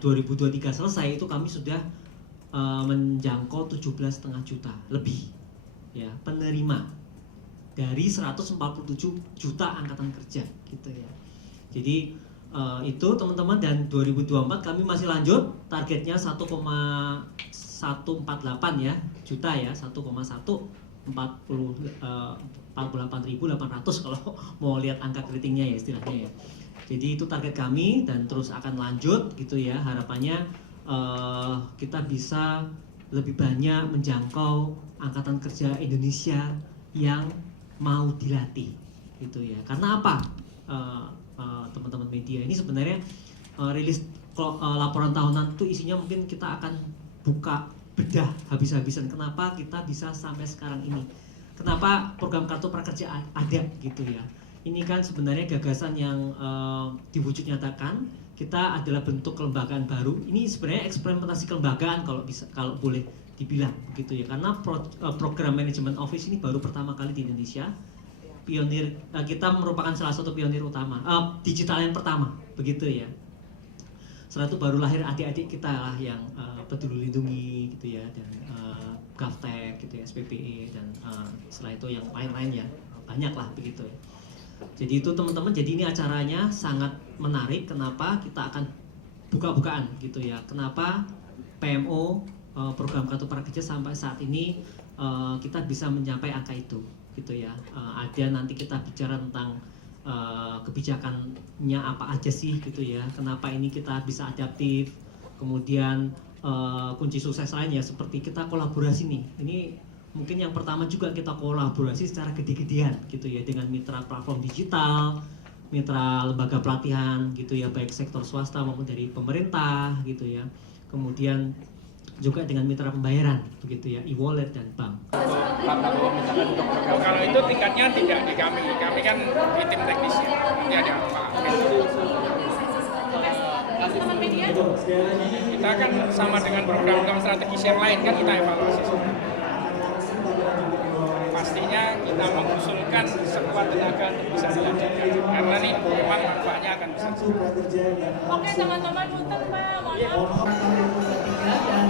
2023 selesai itu kami sudah menjangkau 17,5 juta lebih ya penerima dari 147 juta angkatan kerja gitu ya. Jadi itu teman-teman, dan 2024 kami masih lanjut targetnya 1,148 ya juta ya, 1,148.800 kalau mau lihat angka keritingnya ya istilahnya ya. Jadi itu target kami dan terus akan lanjut gitu ya. Harapannya kita bisa lebih banyak menjangkau angkatan kerja Indonesia yang mau dilatih gitu ya. Karena apa? Teman-teman media ini sebenarnya rilis laporan tahunan itu isinya mungkin kita akan buka bedah habis-habisan kenapa kita bisa sampai sekarang ini, kenapa program kartu prakerja ada gitu ya. Ini kan sebenarnya gagasan yang diwujud nyatakan. Kita adalah bentuk kelembagaan baru. Ini sebenarnya eksperimentasi kelembagaan kalau boleh dibilang begitu ya. Karena program manajemen office ini baru pertama kali di Indonesia. Pionir, kita merupakan salah satu pionir utama, digital yang pertama begitu ya. Setelah itu baru lahir adik-adik kita lah yang Peduli Lindungi gitu ya, dan GovTech gitu ya, SPPE, dan setelah itu yang lain-lain ya, banyak lah begitu ya. Jadi itu teman-teman, jadi ini acaranya sangat menarik. Kenapa kita akan buka-bukaan gitu ya, kenapa PMO program kartu prakerja sampai saat ini kita bisa mencapai angka itu gitu ya. Ada nanti kita bicara tentang kebijakannya apa aja sih gitu ya, kenapa ini kita bisa adaptif. Kemudian kunci sukses lainnya seperti kita kolaborasi nih, ini mungkin yang pertama juga kita kolaborasi secara gede-gedean gitu ya dengan mitra platform digital, mitra lembaga pelatihan gitu ya, baik sektor swasta maupun dari pemerintah gitu ya. Kemudian juga dengan mitra pembayaran begitu ya, e-wallet dan bank. Kalau itu tingkatnya tidak di kami kan di tim teknisnya, nanti ada apa? Kita kan sama dengan program-program strategis yang lain kan kita evaluasi semua. Pastinya kita mengusulkan sekuat tenaga untuk bisa dilanjutkan karena nih memang manfaatnya akan besar. Oke teman-teman, punten Pak, mohon maaf. Dan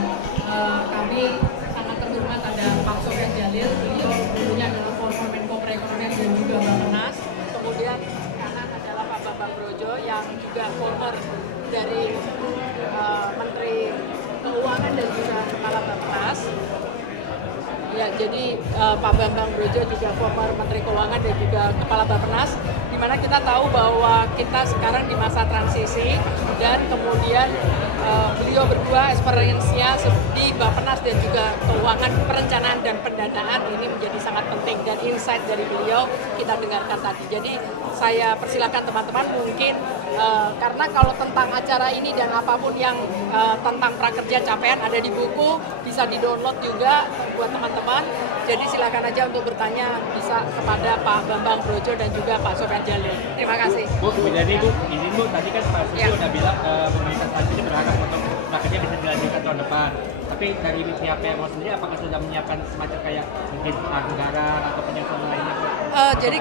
kami sangat terhormat ada Pak Sofyan Jalil, beliau dulunya adalah former Menko Perekonomian dan juga Bappenas. Kemudian kanan adalah Pak Bambang Brojo yang juga former dari Menteri Keuangan dan juga Kepala Bappenas. Ya, jadi Pak Bambang Brojo juga former Menteri Keuangan dan juga Kepala Bappenas, di mana kita tahu bahwa kita sekarang di masa transisi dan kemudian beliau berdua experience-nya di Bappenas dan juga keuangan, perencanaan dan pendanaan ini menjadi sangat penting, dan insight dari beliau kita dengarkan tadi. Jadi saya persilakan teman-teman mungkin karena kalau tentang acara ini dan apapun yang tentang prakerja capaian ada di buku, bisa di-download juga buat teman-teman. Jadi silakan aja untuk bertanya bisa kepada Pak Bambang Brojo dan juga Pak Sofyan Jalil. Terima kasih. Bu, jadi Bu, izin Bu, tadi kan Pak Susi udah bilang pemerintah saat ini berharap untuk prakerja bisa dilanjutkan tahun depan. Tapi dari pihak PMO sendiri apakah sudah menyiapkan semacam kayak mungkin anggaran atau penyesuaian lainnya? Jadi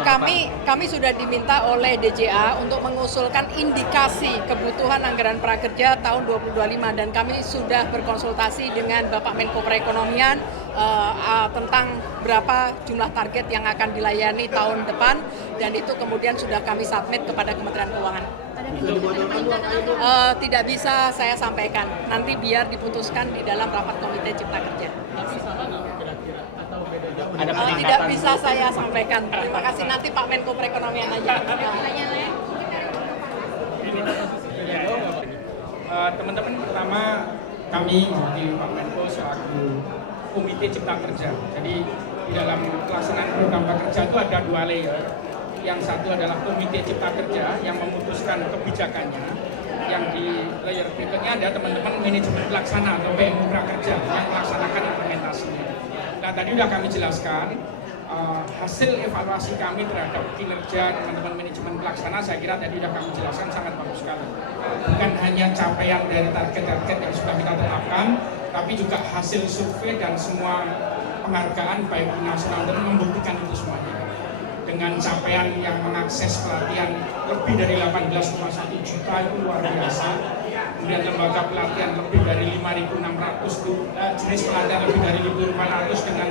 kami sudah diminta oleh DJA untuk mengusulkan indikasi kebutuhan anggaran prakerja tahun 2025, dan kami sudah berkonsultasi dengan Bapak Menko Perekonomian tentang berapa jumlah target yang akan dilayani tahun depan, dan itu kemudian sudah kami submit kepada Kementerian Keuangan. Tidak bisa saya sampaikan, nanti biar diputuskan di dalam rapat Komite Cipta Kerja. Tidak bisa saya sampaikan. Terima kasih, nanti Pak Menko Perekonomian aja. Teman-teman, pertama kami di Pak Menko selaku Komite Cipta Kerja. Jadi di dalam pelaksanaan program prakerja itu ada dua layer. Yang satu adalah Komite Cipta Kerja yang memutuskan kebijakannya. Yang di layer berikutnya ada teman-teman manajemen pelaksana atau PMO prakerja yang melaksanakan implementasinya. Nah, tadi sudah kami jelaskan hasil evaluasi kami terhadap kinerja teman-teman manajemen pelaksana, saya kira tadi sudah kami jelaskan sangat bagus sekali. Bukan hanya capaian dari target-target yang sudah kita tetapkan, tapi juga hasil survei dan semua penghargaan baik di nasional dan membuktikan itu semuanya. Dengan capaian yang mengakses pelatihan lebih dari 18,1 juta itu luar biasa. kemudian lembaga pelatihan lebih dari 5.600, jenis pelatihan lebih dari 1.400 dengan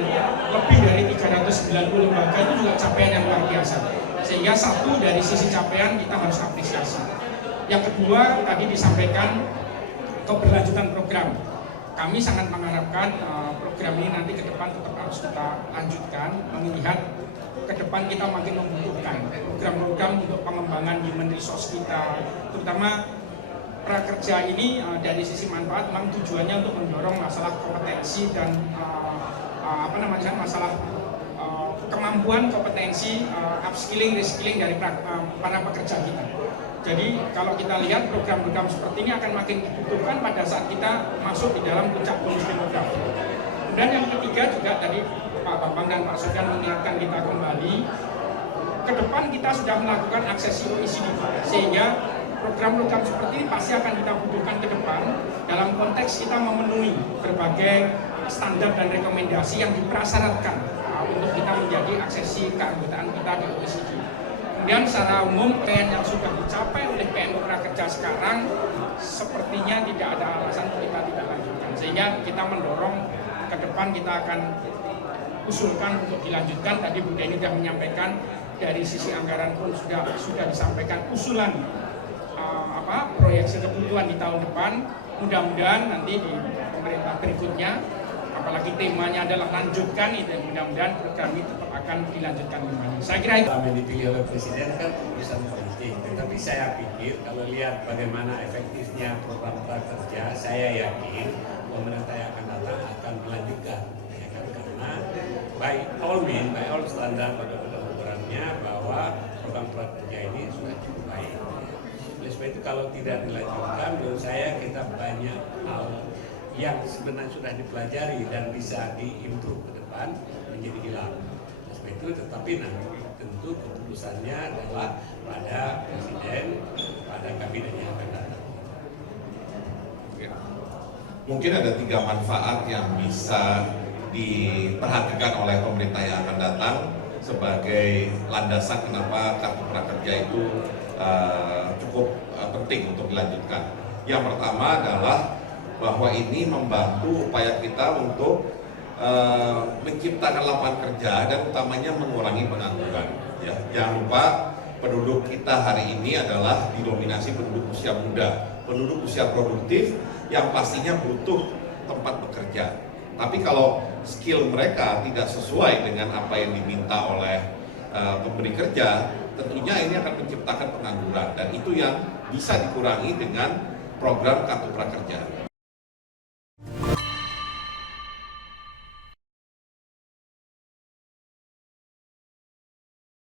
lebih dari 390 lembaga, itu juga capaian yang luar biasa. Sehingga satu dari sisi capaian kita harus apresiasi. Yang kedua tadi disampaikan keberlanjutan program. Kami sangat mengharapkan program ini nanti ke depan tetap harus kita lanjutkan, melihat ke depan kita makin membutuhkan program-program untuk pengembangan human resource kita, terutama prakerja ini dari sisi manfaat memang tujuannya untuk mendorong masalah kompetensi dan masalah kemampuan kompetensi upskilling, reskilling dari para pekerja kita. Jadi kalau kita lihat program-program seperti ini akan makin dibutuhkan pada saat kita masuk di dalam puncak bonus demografi. Dan yang ketiga juga tadi Pak Bambang dan Pak Sofyan mengingatkan kita kembali, ke depan kita sudah melakukan aksesi OECD, sehingga program-program seperti ini pasti akan kita butuhkan ke depan dalam konteks kita memenuhi berbagai standar dan rekomendasi yang diprasyaratkan untuk kita menjadi aksesi keanggotaan kita di OECD. Kemudian secara umum PN yang sudah dicapai oleh PNU Prakerja sekarang sepertinya tidak ada alasan untuk kita tidak lanjutkan, sehingga kita mendorong ke depan kita akan usulkan untuk dilanjutkan. Tadi Bu Deni sudah menyampaikan dari sisi anggaran pun sudah disampaikan usulan proyeksi kebutuhan di tahun depan. Mudah-mudahan nanti di pemerintah berikutnya, apalagi temanya adalah lanjutkan itu, mudah-mudahan program itu tetap akan dilanjutkan kembali. Saya kira itu. Kami dipilih oleh Presiden kan keputusan politik, tetapi saya pikir kalau lihat bagaimana efektifnya program prakerja, saya yakin pemerintah yang akan datang akan melanjutkan, ya kan? Karena by all means, by all standar pada programnya bahwa program prakerja ini sudah cukup baik. Oleh sebab itu kalau tidak dilanjutkan, menurut saya kita banyak hal yang sebenarnya sudah dipelajari dan bisa diimprove ke depan menjadi hilang. Oleh sebab itu, tetapi nanti tentu keputusannya adalah pada Presiden, pada kabinet yang akan datang. Mungkin ada 3 manfaat yang bisa diperhatikan oleh pemerintah yang akan datang sebagai landasan kenapa kartu prakerja itu cukup penting untuk dilanjutkan. Yang pertama adalah bahwa ini membantu upaya kita untuk menciptakan lapangan kerja dan utamanya mengurangi pengangguran. Ya, jangan lupa penduduk kita hari ini adalah didominasi penduduk usia muda, penduduk usia produktif yang pastinya butuh tempat bekerja. Tapi kalau skill mereka tidak sesuai dengan apa yang diminta oleh pemberi kerja, tentunya ini akan menciptakan pengangguran, dan itu yang bisa dikurangi dengan program kartu prakerja.